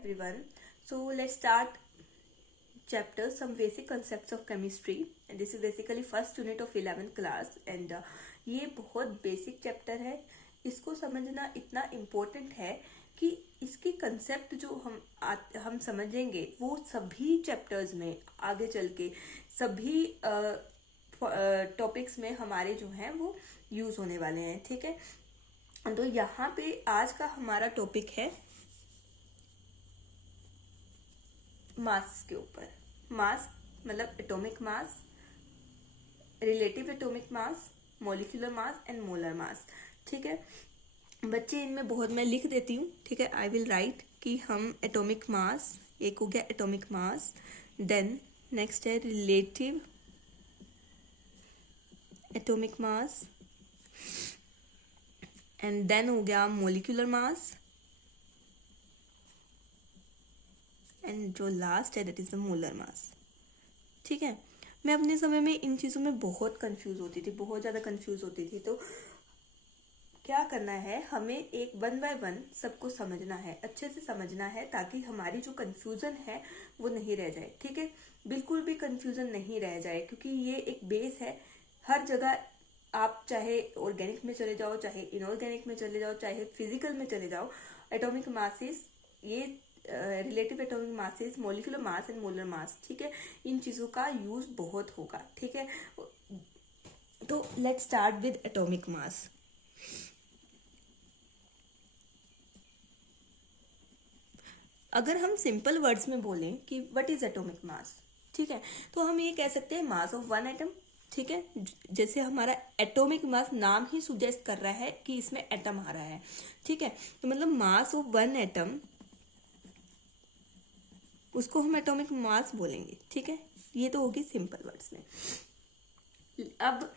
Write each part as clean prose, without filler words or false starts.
everyone. So let's start chapter some basic concepts of chemistry and this is basically first unit of 11th class and ये बहुत basic chapter है. इसको समझना इतना important है कि इसकी कंसेप्ट जो हम समझेंगे वो सभी चैप्टर्स में आगे चल के सभी टॉपिक्स में हमारे जो हैं वो यूज होने वाले हैं. ठीक है, तो यहाँ पे आज का हमारा टॉपिक है मास के ऊपर. मास मतलब atomic mass, relative atomic mass, molecular mass and molar mass. ठीक है बच्चे, इनमें बहुत मैं लिख देती हूँ. ठीक है, आई विल राइट कि हम एटॉमिक मास, एक हो गया एटॉमिक मास, देन नेक्स्ट है relative atomic mass and then हो गया मॉलिक्यूलर मास एंड जो लास्ट है that is the molar mass. ठीक है, मैं अपने समय में इन चीज़ों में बहुत कंफ्यूज होती थी, बहुत ज़्यादा कंफ्यूज होती थी. तो क्या करना है, हमें एक वन बाय वन सबको समझना है, अच्छे से समझना है ताकि हमारी जो कंफ्यूजन है वो नहीं रह जाए. ठीक है, बिल्कुल भी कंफ्यूजन नहीं रह जाए क्योंकि ये एक बेस है. हर जगह आप चाहे ऑर्गेनिक में चले जाओ, चाहे इनऑर्गेनिक में चले जाओ, चाहे फिजिकल में चले जाओ, एटॉमिक मासेस, ये relative atomic masses, molecular mass and molar mass, ठीक है, इन चीज़ों का यूज बहुत होगा. ठीक है, तो let's start with atomic mass. अगर हम सिंपल वर्ड्स में बोलें कि व्हाट इज एटॉमिक मास, ठीक है, तो हम ये कह सकते हैं मास ऑफ वन एटम. ठीक है, जैसे हमारा एटॉमिक मास नाम ही सुजेस्ट कर रहा है कि इसमें एटम आ रहा है. ठीक है, तो मतलब मास ऑफ वन एटम, उसको हम एटॉमिक मास बोलेंगे. ठीक है, ये तो होगी सिंपल वर्ड्स में. अब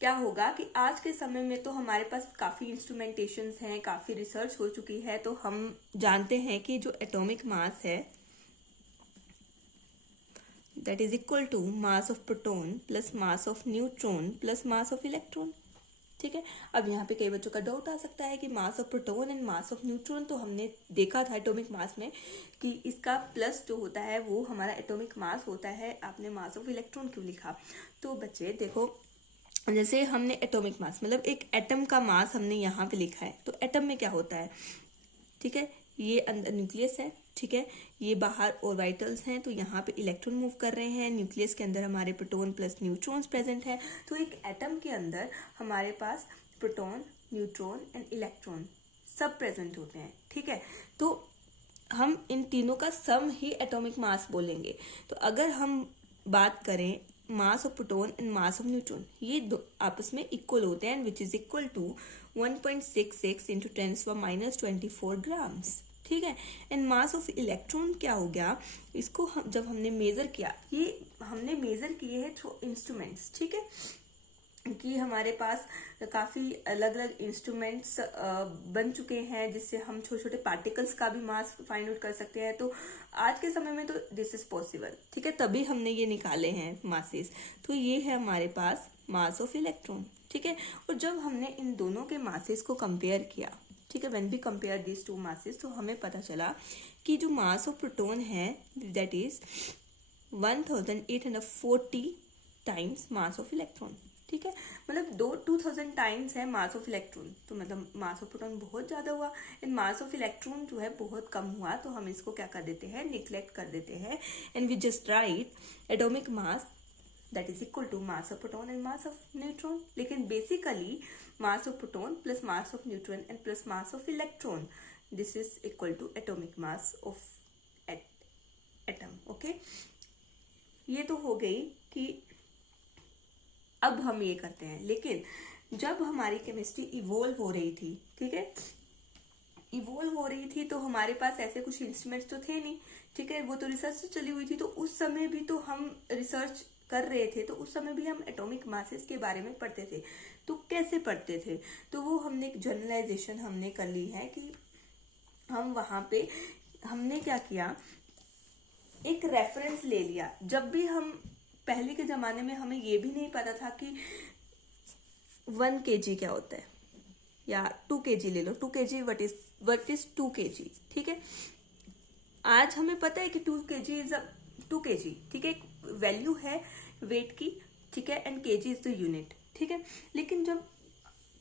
क्या होगा कि आज के समय में तो हमारे पास काफ़ी इंस्ट्रूमेंटेशंस हैं, काफ़ी रिसर्च हो चुकी है, तो हम जानते हैं कि जो एटॉमिक मास है that is equal to mass of proton plus mass of neutron plus mass of electron. ठीक है, अब यहाँ पे कई बच्चों का डाउट आ सकता है कि मास of proton and mass of neutron तो हमने देखा था एटॉमिक मास में कि इसका प्लस जो होता है वो हमारा एटॉमिक मास होता है, आपने मास ऑफ इलेक्ट्रॉन क्यों लिखा? तो बच्चे देखो, जैसे हमने एटॉमिक मास मतलब एक एटम का मास हमने यहाँ पे लिखा है, तो एटम में क्या होता है? ठीक है, ये अंदर न्यूक्लियस है. ठीक है, ये बाहर ऑर्बिटल्स हैं, तो यहाँ पे इलेक्ट्रॉन मूव कर रहे हैं. न्यूक्लियस के अंदर हमारे प्रोटॉन प्लस न्यूट्रॉन्स प्रेजेंट है. तो एक एटम के अंदर हमारे पास प्रोटॉन, न्यूट्रॉन एंड इलेक्ट्रॉन सब प्रेजेंट होते हैं. ठीक है, तो हम इन तीनों का सम ही एटॉमिक मास बोलेंगे. तो अगर हम बात करें mass of proton and mass of neutron, ये दो आपस में इक्वल होते हैं, which is equal to 1.66 into 10⁻⁻24 grams. ठीक है, एंड मास ऑफ इलेक्ट्रॉन क्या हो गया, इसको जब हमने मेजर किया, ये हमने मेजर किए हैं थ्रू इंस्ट्रूमेंट्स. ठीक है, कि हमारे पास काफ़ी अलग अलग इंस्ट्रूमेंट्स बन चुके हैं जिससे हम छोटे छोटे पार्टिकल्स का भी मास फाइंड आउट कर सकते हैं. तो आज के समय में तो दिस इज पॉसिबल. ठीक है, तभी हमने ये निकाले हैं मासेस. तो ये है हमारे पास मास ऑफ इलेक्ट्रॉन. ठीक है, और जब हमने इन दोनों के मासेस को कंपेयर किया, ठीक है, when we compare this two masses, तो हमें पता चला कि जो मास ऑफ प्रोटॉन है that is 1840 times mass of electron. ठीक है, मतलब 2000 टाइम्स है मास ऑफ इलेक्ट्रॉन. तो मतलब मास ऑफ प्रोटॉन बहुत ज़्यादा हुआ एंड मास ऑफ इलेक्ट्रॉन जो है बहुत कम हुआ. तो हम इसको क्या कर देते हैं, निग्लेक्ट कर देते हैं and we just write atomic mass that is equal to mass of proton and mass of neutron. लेकिन basically mass of proton plus mass of neutron and plus mass of electron, this is equal to atomic mass of atom. Okay, ये तो हो गई कि अब हम ये करते हैं. लेकिन जब हमारी केमिस्ट्री इवोल्व हो रही थी, ठीक है, इवोल्व हो रही थी, तो हमारे पास ऐसे कुछ इंस्ट्रूमेंट्स तो थे नहीं. ठीक है, वो तो रिसर्च चली हुई थी. तो उस समय भी तो हम रिसर्च कर रहे थे, तो उस समय भी हम एटॉमिक मासेस के बारे में पढ़ते थे. तो कैसे पढ़ते थे? तो वो हमने एक जनरलाइजेशन हमने कर ली है कि हम वहाँ पे हमने क्या किया, एक रेफरेंस ले लिया. जब भी हम पहले के ज़माने में हमें ये भी नहीं पता था कि 1 kg क्या होता है या 2 kg ले लो. 2 kg वट इज 2 kg. ठीक है, आज हमें पता है कि 2 kg इज 2 kg, ठीक है, एक वैल्यू है वेट की, ठीक है, and kg is the unit, ठीक है। लेकिन जब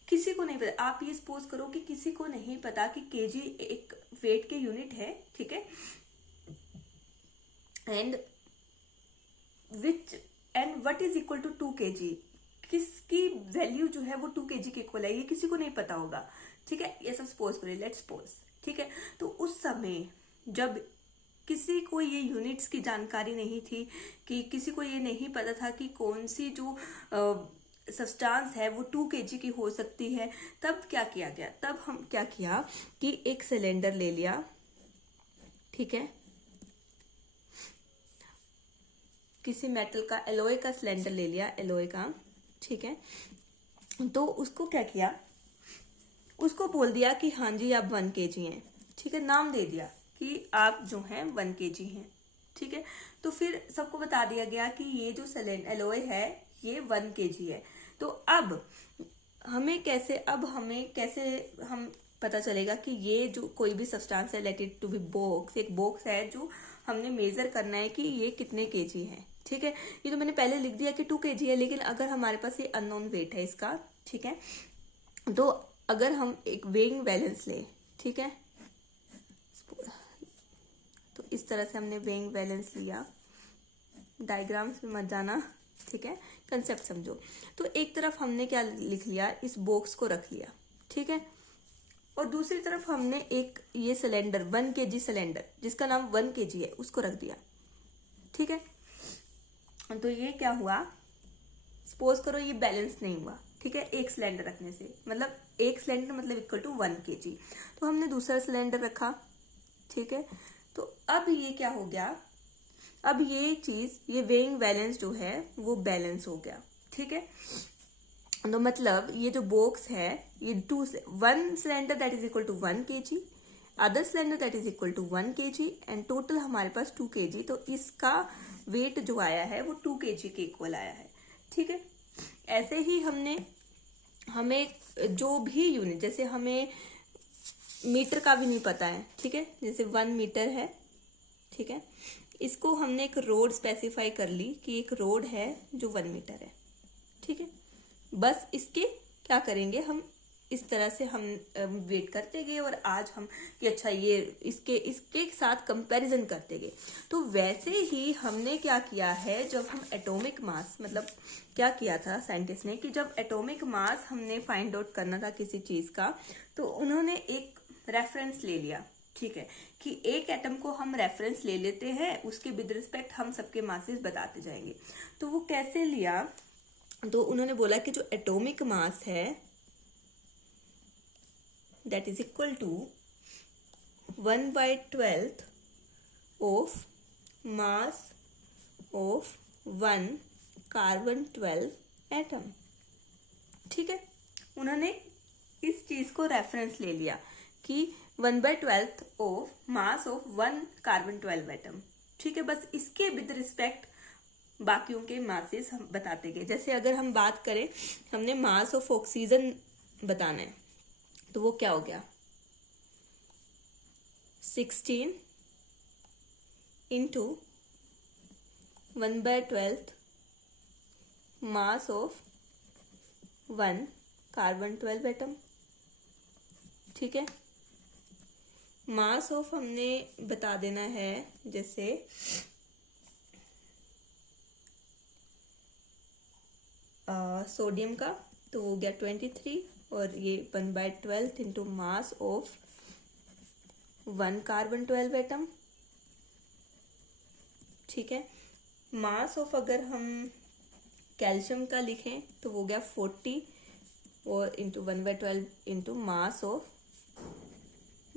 किसी को नहीं पता, आप ये सपोज करो कि किसी को नहीं पता कि kg एक वेट के यूनिट है, ठीक है, and what is equal to 2 kg, किसकी वैल्यू जो है वो 2 kg के इक्वल है, ये किसी को नहीं पता होगा, ठीक है। ये सब सपोज करिए, लेट्स सपोज, ठीक है। तो उस समय जब किसी को ये यूनिट्स की जानकारी नहीं थी, कि किसी को ये नहीं पता था कि कौन सी जो सब्सटेंस है वो 2 kg की हो सकती है, तब क्या किया गया, तब हम क्या किया कि एक सिलेंडर ले लिया, ठीक है, किसी मेटल का, एलोय का सिलेंडर ले लिया, एलोय का, ठीक है। तो उसको क्या किया, उसको बोल दिया कि हाँ जी आप 1 kg हैं, ठीक है, नाम दे दिया कि आप जो हैं 1 kg हैं, ठीक है। तो फिर सबको बता दिया गया कि ये जो एलोय है ये 1 kg है। तो अब हमें कैसे हम पता चलेगा कि ये जो कोई भी सब्सटेंस है, let it to be box, एक बॉक्स है जो हमने मेजर करना है कि ये कितने kg है, ठीक है। ये तो मैंने पहले लिख दिया कि 2 kg है, लेकिन अगर हमारे पास ये अननोन वेट है इसका, ठीक है, तो अगर हम एक वेइंग बैलेंस ले, ठीक है, तो इस तरह से हमने वेइंग बैलेंस लिया, डायग्राम्स में मत जाना, ठीक है, कंसेप्ट समझो। तो एक तरफ हमने क्या लिख लिया, इस बॉक्स को रख लिया, ठीक है, और दूसरी तरफ हमने एक ये सिलेंडर 1 kg सिलेंडर जिसका नाम 1 kg है उसको रख दिया, ठीक है। तो ये क्या हुआ, सपोज करो ये बैलेंस नहीं हुआ, ठीक है, एक सिलेंडर रखने से, मतलब एक सिलेंडर मतलब इक्वल टू 1 kg। तो हमने दूसरा सिलेंडर रखा, ठीक है। तो अब ये क्या हो गया, अब ये चीज, ये वेइंग बैलेंस जो है वो बैलेंस हो गया, ठीक है। तो मतलब ये जो बॉक्स है, ये 1 cylinder that is equal to 1 kg, other cylinder that is equal to 1 kg, and total हमारे पास 2 kg। तो इसका वेट जो आया है वो 2 kg के इक्वल आया है, ठीक है। ऐसे ही हमें जो भी यूनिट, जैसे हमें मीटर का भी नहीं पता है, ठीक है, जैसे 1 मीटर है, ठीक है, इसको हमने एक रोड स्पेसिफाई कर ली कि एक रोड है जो 1 मीटर है, ठीक है। बस इसके क्या करेंगे हम, इस तरह से हम वेट करते गए, और आज हम कि अच्छा ये इसके साथ कंपैरिजन करते गए। तो वैसे ही हमने क्या किया है, जब हम एटॉमिक मास, मतलब क्या किया था साइंटिस्ट ने, कि जब एटॉमिक मास हमने फाइंड आउट करना था किसी चीज का, तो उन्होंने एक रेफरेंस ले लिया, ठीक है, कि एक एटम को हम रेफरेंस ले लेते हैं, उसके विद रिस्पेक्ट हम सबके मासेस बताते जाएंगे। तो वो कैसे लिया, तो उन्होंने बोला कि जो एटॉमिक मास है that is equal to 1/12 of mass of 1 carbon 12 atom, ठीक है। उन्होंने इस चीज को रेफरेंस ले लिया कि 1/12 of mass of 1 carbon 12 atom, ठीक है। बस इसके विद रिस्पेक्ट बाकियों के मासेस हम बताते गए। जैसे अगर हम बात करें, हमने मास ऑफ ऑक्सीजन बताना है, तो वो क्या हो गया, 16 into 1/12 mass of 1 carbon 12 atom, ठीक है। मास ऑफ हमने बता देना है, जैसे सोडियम का, तो हो गया 23, और ये 1/12 into mass of 1 carbon 12 atom, ठीक है। मास ऑफ अगर हम कैल्शियम का लिखें तो वो गया 40, और into 1/12 into mass of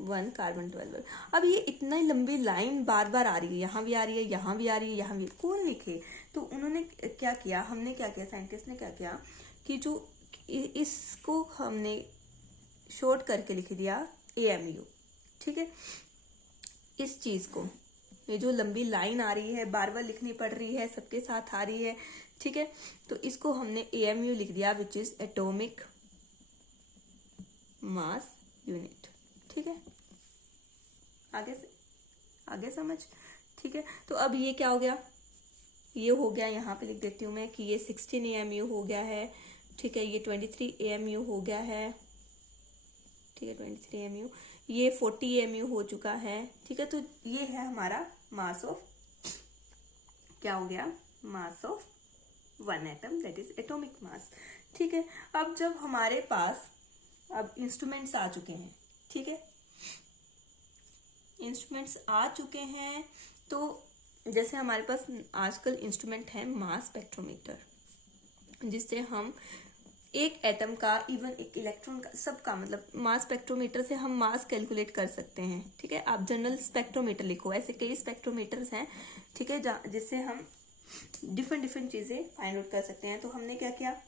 1 carbon 12। अब ये इतना लंबी लाइन बार बार आ रही है, यहाँ भी आ रही है, यहाँ भी आ रही है, यहाँ भी, कौन लिखे। तो उन्होंने क्या किया, हमने क्या किया, साइंटिस्ट ने क्या किया कि जो इसको हमने शॉर्ट करके लिख दिया AMU, ठीक है। इस चीज को, ये जो लंबी लाइन आ रही है, बार बार लिखनी पड़ रही है, सबके साथ आ रही है, ठीक है, तो इसको हमने AMU लिख दिया, which is atomic mass unit, ठीक है। आगे से आगे समझ, ठीक है। तो अब ये क्या हो गया, ये हो गया, यहाँ पे लिख देती हूँ मैं कि ये 16 AMU हो गया है, ठीक है। ये 23 AMU हो गया है, ठीक है, 23 AMU। ये 40 AMU हो चुका है, ठीक है। तो ये है हमारा मास ऑफ, क्या हो गया, mass of one atom, that is atomic mass, ठीक है। अब जब हमारे पास अब इंस्ट्रूमेंट्स आ चुके हैं, ठीक है, इंस्ट्रूमेंट्स आ चुके हैं, तो जैसे हमारे पास आजकल इंस्ट्रूमेंट है मास स्पेक्ट्रोमीटर, जिससे हम एक एटम का, इवन एक इलेक्ट्रॉन का, सबका मतलब मास स्पेक्ट्रोमीटर से हम मास कैलकुलेट कर सकते हैं, ठीक है। आप जनरल स्पेक्ट्रोमीटर लिखो, ऐसे कई स्पेक्ट्रोमीटर्स हैं, ठीक है, जिससे हम डिफरेंट चीजें फाइंड आउट कर सकते हैं। तो हमने क्या किया,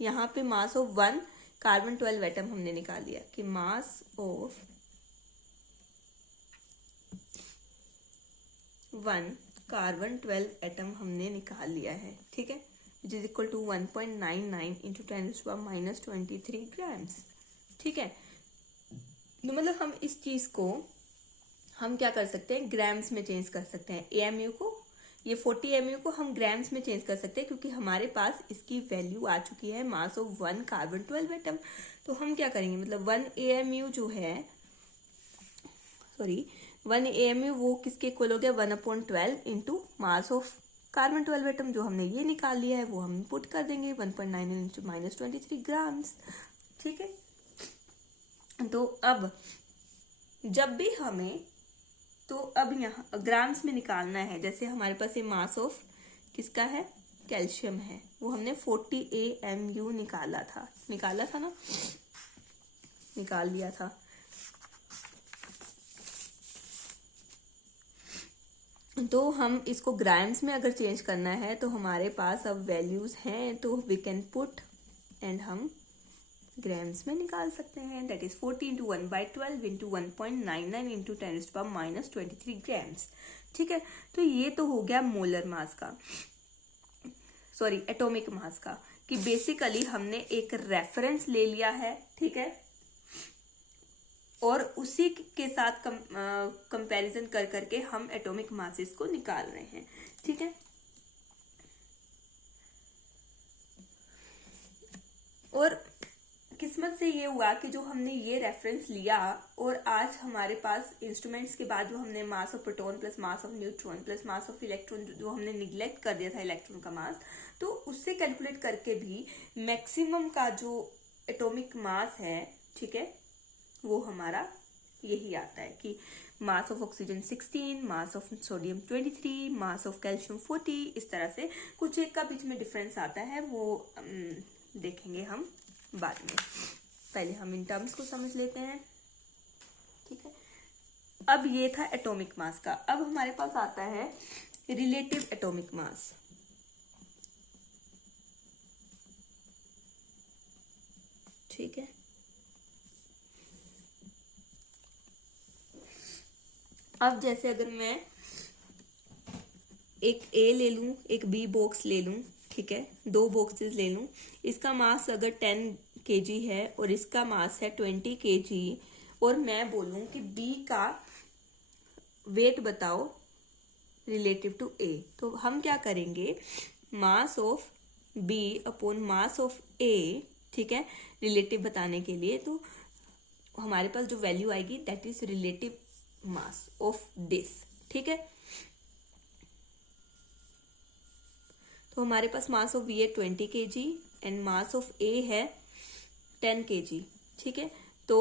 यहाँ पे मास ऑफ 1 कार्बन 12 एटम हमने निकाल लिया कि मास ऑफ 1 कार्बन 12 एटम हमने निकाल लिया है, ठीक है, which is equal to 1.99 into 10⁻⁻23 grams, ठीक है। तो मतलब हम इस चीज को हम क्या कर सकते हैं, ग्राम्स में चेंज कर सकते हैं। AMU को, ये 40 AMU को हम ग्राम्स में चेंज कर सकते हैं, क्योंकि हमारे पास इसकी वैल्यू आ चुकी है मास ऑफ 1 कार्बन 12 एटम। तो हम क्या करेंगे, मतलब 1 AMU जो है, सॉरी 1 AMU वो किसके इक्वल हो गया, 1/12 into mass of carbon 12 atom, जो हमने ये निकाल लिया है वो हम पुट कर देंगे 1.9 इंटू -23 ग्राम्स, ठीक है। तो अब जब भी हमें, तो अब यहाँ ग्राम्स में निकालना है, जैसे हमारे पास ये मास ऑफ किसका है, कैल्शियम है, वो हमने 40 AMU निकाला था ना, निकाल लिया था। तो हम इसको ग्राम्स में अगर चेंज करना है तो हमारे पास अब वैल्यूज हैं, तो वी कैन पुट एंड हम ग्राम्स में निकाल सकते हैं, that is 40 into 1/12 into 1.99 into 10⁻⁻23 grams, ठीक है। तो ये तो हो गया मोलर मास का, सॉरी एटॉमिक मास का, कि बेसिकली हमने एक रेफरेंस ले लिया है, ठीक है, और उसी के साथ कंपैरिजन कर करके हम एटॉमिक मासेस को निकाल रहे हैं, ठीक है। और किस्मत से ये हुआ कि जो हमने ये रेफरेंस लिया, और आज हमारे पास इंस्ट्रूमेंट्स के बाद जो हमने मास of proton plus mass of neutron plus mass of electron, जो हमने निग्लेक्ट कर दिया था इलेक्ट्रॉन का मास, तो उससे कैलकुलेट करके भी मैक्सिमम का जो एटॉमिक मास है, ठीक है, वो हमारा यही आता है कि mass of oxygen 16, mass of sodium 23, mass of calcium 40, इस तरह से कुछ एक का बीच में डिफरेंस आता है, वो देखेंगे हम बाद में। पहले हम इन टर्म्स को समझ लेते हैं, ठीक है। अब ये था एटॉमिक मास का। अब हमारे पास आता है रिलेटिव एटॉमिक मास, ठीक है। अब जैसे अगर मैं एक A ले लूं, एक B बॉक्स ले लूं, ठीक है, 2 बॉक्सेस ले लूं, इसका मास अगर 10 kg है और इसका मास है 20 kg, और मैं बोलूं कि B का वेट बताओ रिलेटिव टू A, तो हम क्या करेंगे, mass of B upon mass of A, ठीक है, रिलेटिव बताने के लिए, तो हमारे पास जो वैल्यू आएगी that is relative mass of this, ठीक है। तो हमारे पास मास ऑफ B है 20 kg and mass of A है 10 kg, ठीक है। तो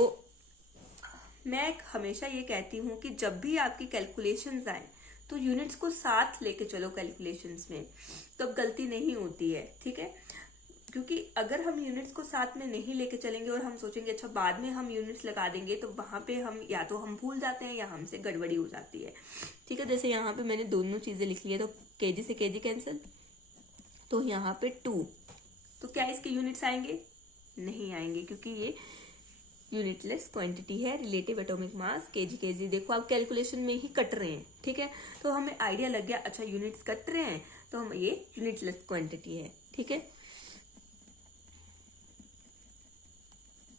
मैं हमेशा ये कहती हूँ कि जब भी आपकी कैलकुलेशंस आए तो यूनिट्स को साथ लेके चलो कैलकुलेशंस में, तो गलती नहीं होती है, ठीक है। क्योंकि अगर हम यूनिट्स को साथ में नहीं लेके चलेंगे और हम सोचेंगे अच्छा बाद में हम यूनिट्स लगा देंगे, तो वहां पे हम या तो हम भूल जाते हैं या हमसे गड़बड़ी हो जाती है, ठीक है। जैसे यहाँ पे मैंने दोनों चीजें लिख ली है, तो केजी से केजी कैंसिल, तो यहाँ पे 2, तो क्या इसके यूनिट्स आएंगे, नहीं आएंगे, क्योंकि ये यूनिटलेस क्वांटिटी है। रिलेटिव एटॉमिक मास केजी केजी, देखो आप कैलकुलेशन में ही कट रहे हैं, ठीक है, तो हमें आइडिया लग गया अच्छा यूनिट्स कट रहे हैं, तो हम ये यूनिटलेस क्वांटिटी है, ठीक है।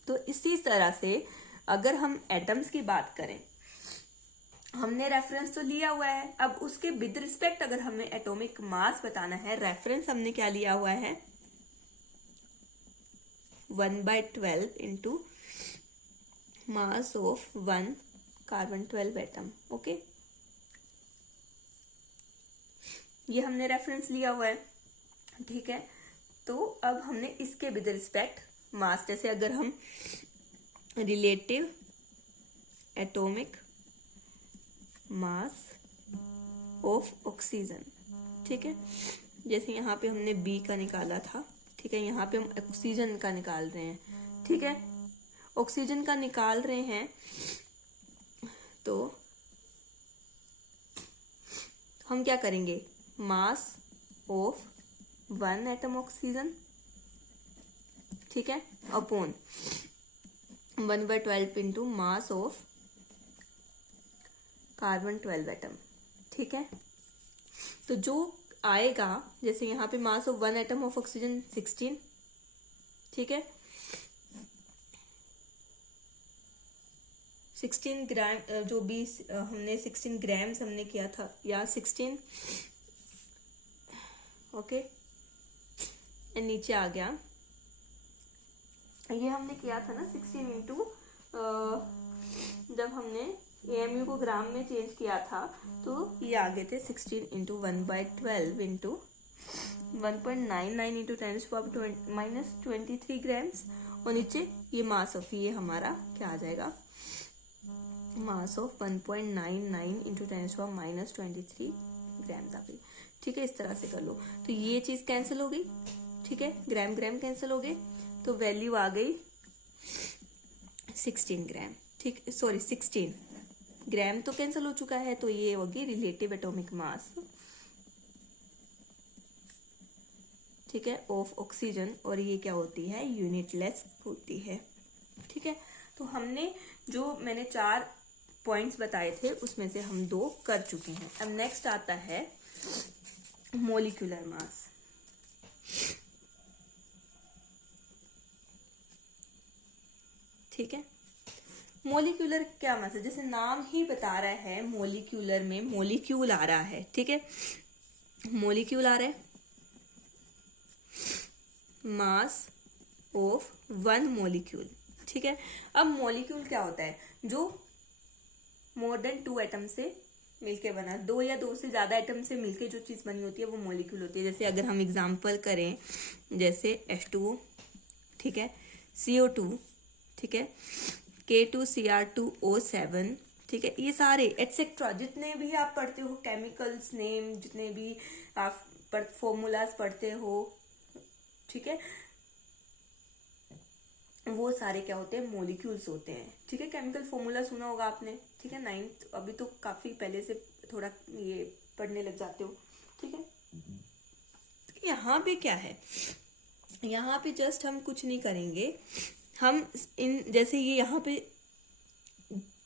तो इसी तरह से अगर हम एटम्स की बात करें, हमने रेफरेंस तो लिया हुआ है, अब उसके विद रिस्पेक्ट अगर हमें एटॉमिक मास बताना है, रेफरेंस हमने क्या लिया हुआ है 1/12 into mass of 1 carbon 12 atom. Okay, ये हमने रेफरेंस लिया हुआ है, ठीक है। तो अब हमने इसके विद रिस्पेक्ट मास, जैसे अगर हम relative atomic mass of oxygen, ठीक है, जैसे यहाँ पे हमने बी का निकाला था, ठीक है, यहाँ पे हम ऑक्सीजन का निकाल रहे हैं, ठीक है, ऑक्सीजन का निकाल रहे हैं, तो हम क्या करेंगे, मास ऑफ 1 एटम ऑक्सीजन, ठीक है, upon 1/12 into mass of carbon 12 atom, ठीक है। तो जो आएगा, जैसे यहाँ पे मास ऑफ 1 एटम ऑफ ऑक्सीजन 16, ठीक है, 16 ग्राम, जो भी हमने 16 ग्राम्स हमने किया था, या 16, ओके, नीचे आ गया, ये हमने किया था ना 16 इंटू, जब हमने एएमयू को ग्राम में चेंज किया था, तो ये आ गए थे 16 इंटू 1/12 इंटू 1.99 इंटू 10⁻⁻23 ग्राम्स, और नीचे ये मास ऑफ, ये हमारा क्या आ जाएगा, मास ऑफ 1.99 इंटू 10⁻⁻23 ग्राम्स आ गई, ठीक है। इस तरह से कर लो, तो ये चीज कैंसिल हो गई, ठीक है, ग्राम ग्राम कैंसिल हो गए, तो वैल्यू आ गई 16 ग्राम, ठीक, सॉरी 16 ग्राम तो कैंसिल हो चुका है, तो ये होगी रिलेटिव एटॉमिक मास, ठीक है, ऑफ ऑक्सीजन, और ये क्या होती है, यूनिटलेस होती है, ठीक है। तो हमने जो मैंने 4 पॉइंट्स बताए थे उसमें से हम 2 कर चुके हैं। अब नेक्स्ट आता है मोलिकुलर मास, ठीक है। मोलिकुलर क्या मास है, जैसे नाम ही बता रहा है, मोलिकुलर में मोलिक्यूल आ रहा है, ठीक है, मोलिक्यूल आ रहा है, मास ऑफ 1 मोलिक्यूल, ठीक है। अब मोलिक्यूल क्या होता है, जो मोर देन 2 एटम से मिलके बना, 2 या 2 से ज्यादा एटम से मिलके जो चीज बनी होती है वो मोलिक्यूल होती है। जैसे अगर हम एग्जांपल करें, जैसे H2O, ठीक है, CO2, ठीक है, K2Cr2O7, ठीक है, ये सारे एटसेट्रा जितने भी आप पढ़ते हो केमिकल्स नेम, जितने भी आप फॉर्मूलाज पढ़ते हो, ठीक है, वो सारे क्या होते हैं, मोलिक्यूल्स होते हैं, ठीक है। केमिकल फॉर्मूला सुना होगा आपने, ठीक है, 9th, अभी तो काफी पहले से थोड़ा ये पढ़ने लग जाते हो, ठीक है। यहाँ पे क्या है, यहाँ पे जस्ट हम कुछ नहीं करेंगे, हम इन जैसे ये यहाँ पे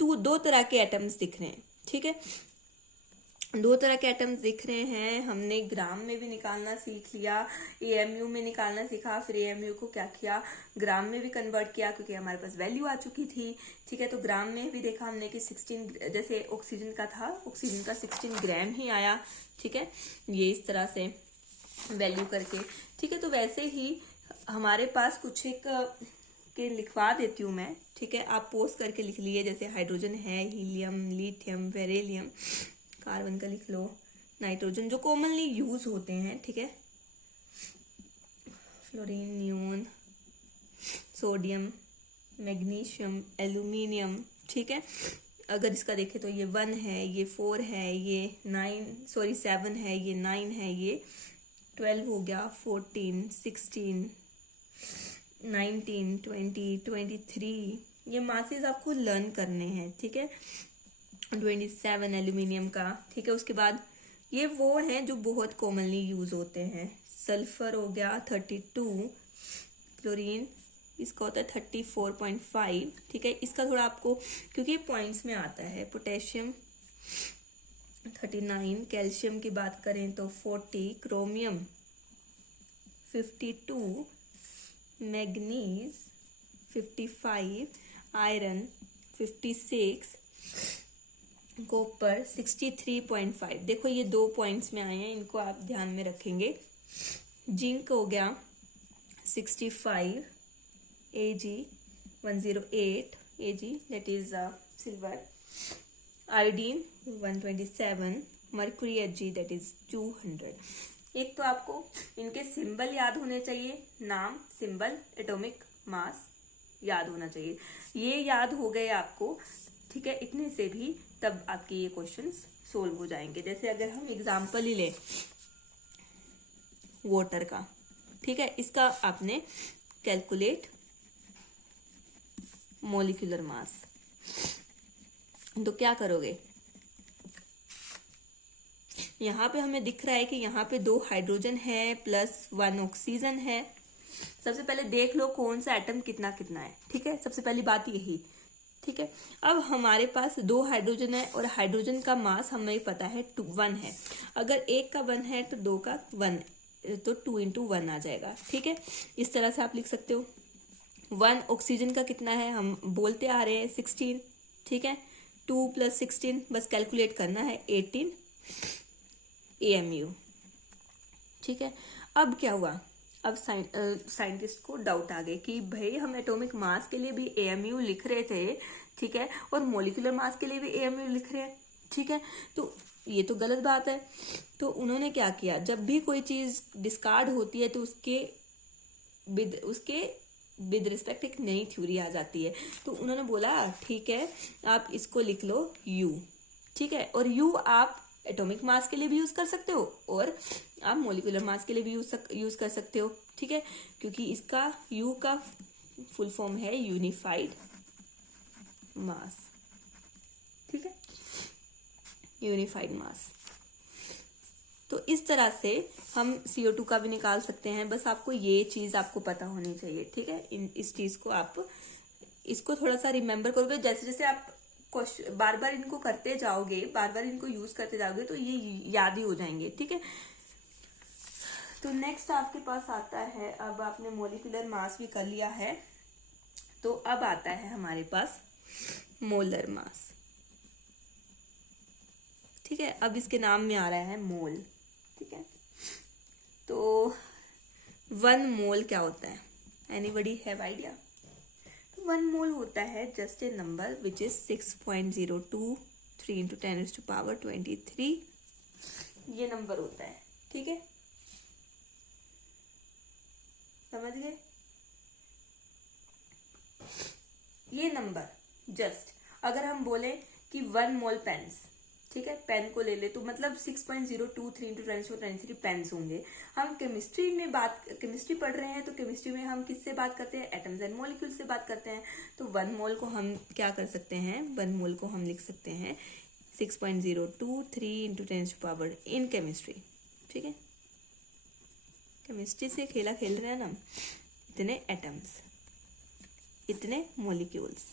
2 तरह के एटम्स दिख रहे हैं, ठीक है, 2 तरह के एटम्स दिख रहे हैं, हमने ग्राम में भी निकालना सीख लिया, एएमयू में निकालना सीखा, फिर एएमयू को क्या किया, ग्राम में भी कन्वर्ट किया, क्योंकि हमारे पास वैल्यू आ चुकी थी, ठीक है। तो ग्राम में भी देखा हमने कि 16, जैसे ऑक्सीजन का था, ऑक्सीजन का 16 ग्राम ही आया, ठीक है, ये इस तरह से वैल्यू करके, ठीक है। तो वैसे ही हमारे पास कुछ एक के लिखवा देती हूँ मैं, ठीक है, आप पोज करके लिख लिए, जैसे हाइड्रोजन है, हीलियम, लिथियम, बेरिलियम, कार्बन का लिख लो, नाइट्रोजन जो कॉमनली यूज होते हैं, ठीक है, fluorine, neon, sodium, magnesium, aluminium, ठीक है। अगर इसका देखें तो ये 1 है, ये 4 है, ये 7 है, ये 9 है, ये 12 हो गया, 14, 16, 19, 20, 23, ये मासेस आपको लर्न करने हैं, ठीक है, 27 एल्यूमिनियम का, ठीक है। उसके बाद ये वो हैं जो बहुत कॉमनली यूज होते हैं, सल्फर हो गया 32, क्लोरीन इसका होता है 34.5, ठीक है। इसका थोड़ा आपको, क्योंकि पॉइंट्स में आता है, पोटेशियम 39, कैल्शियम की बात करें तो 40, क्रोमियम 52, मैग्नीज 55, आयरन 56, कॉपर 63.5, देखो ये 2 पॉइंट्स में आए हैं, इनको आप ध्यान में रखेंगे। जिंक हो गया 65 Ag, 108 Ag, that is silver. Iodine 127, mercury Hg that is 200। एक तो आपको इनके सिंबल याद होने चाहिए, नाम, सिंबल, एटॉमिक मास याद होना चाहिए। ये याद हो गए आपको, ठीक है, इतने से भी तब आपके ये क्वेश्चंस सोल्व हो जाएंगे। जैसे अगर हम एग्जांपल ही लें वाटर का, ठीक है, इसका आपने कैलकुलेट मॉलिक्यूलर मास, तो क्या करोगे, यहाँ पे हमें दिख रहा है कि यहाँ पे 2 हाइड्रोजन है प्लस 1 ऑक्सीजन है। सबसे पहले देख लो कौन सा एटम कितना कितना है, ठीक है, सबसे पहली बात यही, ठीक है। अब हमारे पास 2 हाइड्रोजन है और हाइड्रोजन का मास हमें पता है 1 है। अगर एक का 1 है तो 2 का 1, तो 2 into 1 आ जाएगा, ठीक है। इस तरह से आप लिख सकते हो। 1 ऑक्सीजन का कितना है, हम बोलते आ रहे हैं 16, ठीक है। 2 + 16 बस कैलकुलेट करना है, 18 AMU, ठीक है। अब क्या हुआ, अब साइंटिस्ट को डाउट आ गए कि भाई हम एटॉमिक मास के लिए भी AMU लिख रहे थे, ठीक है, और मॉलिक्यूलर मास के लिए भी AMU लिख रहे हैं, ठीक है, तो ये तो गलत बात है। तो उन्होंने क्या किया, जब भी कोई चीज डिस्कार्ड होती है तो उसके विद रिस्पेक्ट एक नई थ्योरी आ जाती है। तो उन्होंने बोला ठीक है आप इसको लिख लो U, ठीक है, और U आप एटॉमिक मास के लिए भी यूज कर सकते हो और आप मॉलिक्यूलर मास के लिए भी यूज कर सकते हो, ठीक है, क्योंकि इसका U का फुल फॉर्म है यूनिफाइड मास, ठीक है, यूनिफाइड मास। तो इस तरह से हम CO2 का भी निकाल सकते हैं। बस आपको ये चीज आपको पता होनी चाहिए, ठीक है। इस चीज को आप इसको थोड़ा सा रिमेम्बर करोगे, जैसे जैसे आप बार बार इनको करते जाओगे, बार बार इनको यूज करते जाओगे तो ये याद ही हो जाएंगे, ठीक है। तो नेक्स्ट आपके पास आता है, अब आपने मॉलिक्यूलर मास भी कर लिया है, तो अब आता है हमारे पास मोलर मास, ठीक है। अब इसके नाम में आ रहा है मोल, ठीक है। तो 1 मोल क्या होता है, एनीबडी हैव आइडिया? 1 मोल होता है just a number which is 6.023 × 10⁻23, ये नंबर होता है, ठीक है, समझ गए? ये नंबर जस्ट, अगर हम बोले कि 1 मोल पेन्स, ठीक है, पेन को ले ले तो मतलब 6.023 × 10⁻23 पेन्स होंगे। हम केमिस्ट्री पढ़ रहे हैं तो केमिस्ट्री में हम किससे बात करते हैं, एटम्स एंड मॉलिक्यूल से बात करते हैं। तो 1 मोल को हम क्या कर सकते हैं, 1 मोल को हम लिख सकते हैं 6.023 × 10⁻, इन केमिस्ट्री, ठीक है, केमिस्ट्री से खेला खेल रहे हैं ना, इतने एटम्स, इतने मॉलिक्यूल्स,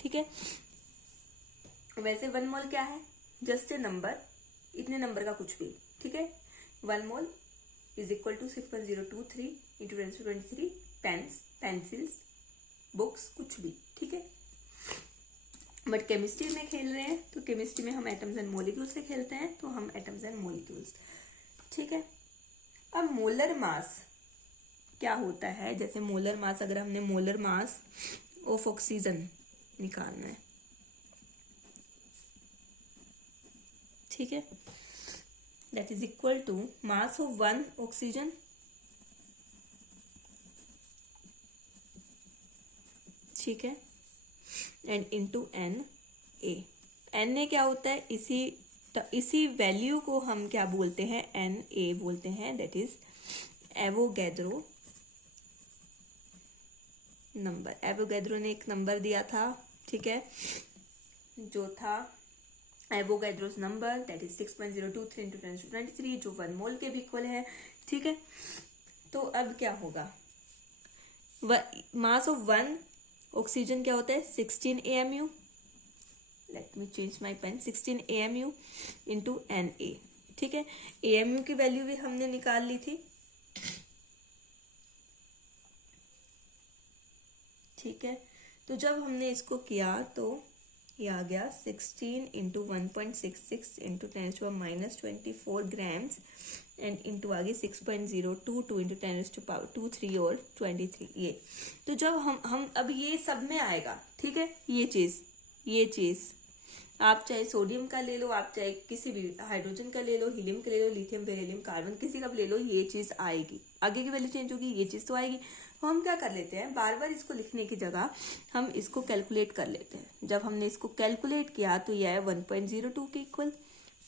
ठीक है। वैसे 1 मोल क्या है, जस्ट ए नंबर, इतने नंबर का कुछ भी, ठीक है। 1 mole is equal to 6.023 × 10⁻23 pens, pencils, books, कुछ भी, ठीक है। बट केमिस्ट्री में खेल रहे हैं तो केमिस्ट्री में हम एटम्स एंड मॉलिक्यूल्स से खेलते हैं, तो हम एटम्स एंड मॉलिक्यूल्स, ठीक है। अब मोलर मास क्या होता है, जैसे मोलर मास, अगर हमने मोलर मास ऑफ ऑक्सीजन निकालना है, ठीक है, that is equal to mass of 1 oxygen ठीक है, एंड इनटू Na। Na क्या होता है, इसी वैल्यू को हम क्या बोलते हैं, Na बोलते हैं, that is Avogadro number. Avogadro ने एक नंबर दिया था, ठीक है, जो था एवोगैड्रोस नंबर, दैट इज 6.023 × 10⁻23, जो 1 मोल के भी इक्वल है, ठीक है। तो अब क्या होगा, मास ऑफ 1 ऑक्सीजन क्या होता है, 16 AMU, let me change my pen, 16 AMU into Na, ठीक है। AMU की वैल्यू भी हमने निकाल ली थी, ठीक है। तो जब हमने इसको किया तो ये आ गया 16 into 1.66 into 10⁻24 grams and into आ गई 6.022 इंटू 10⁻23 और 23 ये। तो जब हम अब ये सब में आएगा, ठीक है, ये चीज आप चाहे सोडियम का ले लो, आप चाहे किसी भी हाइड्रोजन का ले लो, हीलियम का ले लो, लिथियम बेरिलियम कार्बन किसी का भी ले लो, ये चीज आएगी, आगे की वैल्यू चेंज होगी, ये चीज तो आएगी। तो हम क्या कर लेते हैं, बार बार इसको लिखने की जगह हम इसको कैलकुलेट कर लेते हैं। जब हमने इसको कैलकुलेट किया तो ये आया 1.02 के इक्वल,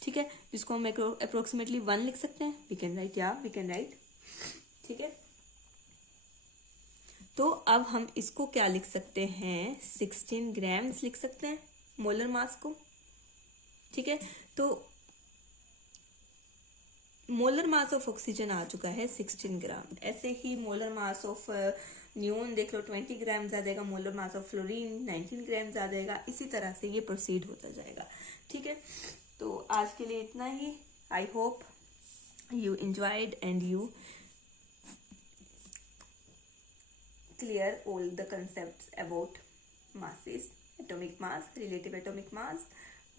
ठीक है, जिसको हम अप्रोक्सीमेटली 1 लिख सकते हैं। वी कैन राइट, ठीक है। तो अब हम इसको क्या लिख सकते हैं, 16 ग्राम्स लिख सकते हैं मोलर मास को, ठीक है। तो मोलर मास ऑफ ऑक्सीजन आ चुका है 16 ग्राम। ऐसे ही मोलर मास ऑफ नियोन देख लो 20 ग्राम आ जाएगा, मोलर मास ऑफ फ्लोरीन 19 ग्राम आ जाएगा। इसी तरह से ये प्रोसीड होता जाएगा, ठीक है। तो आज के लिए इतना ही। I hope you enjoyed and you clear all the concepts about masses, atomic mass, relative atomic mass,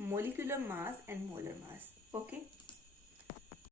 molecular mass and molar mass. Okay.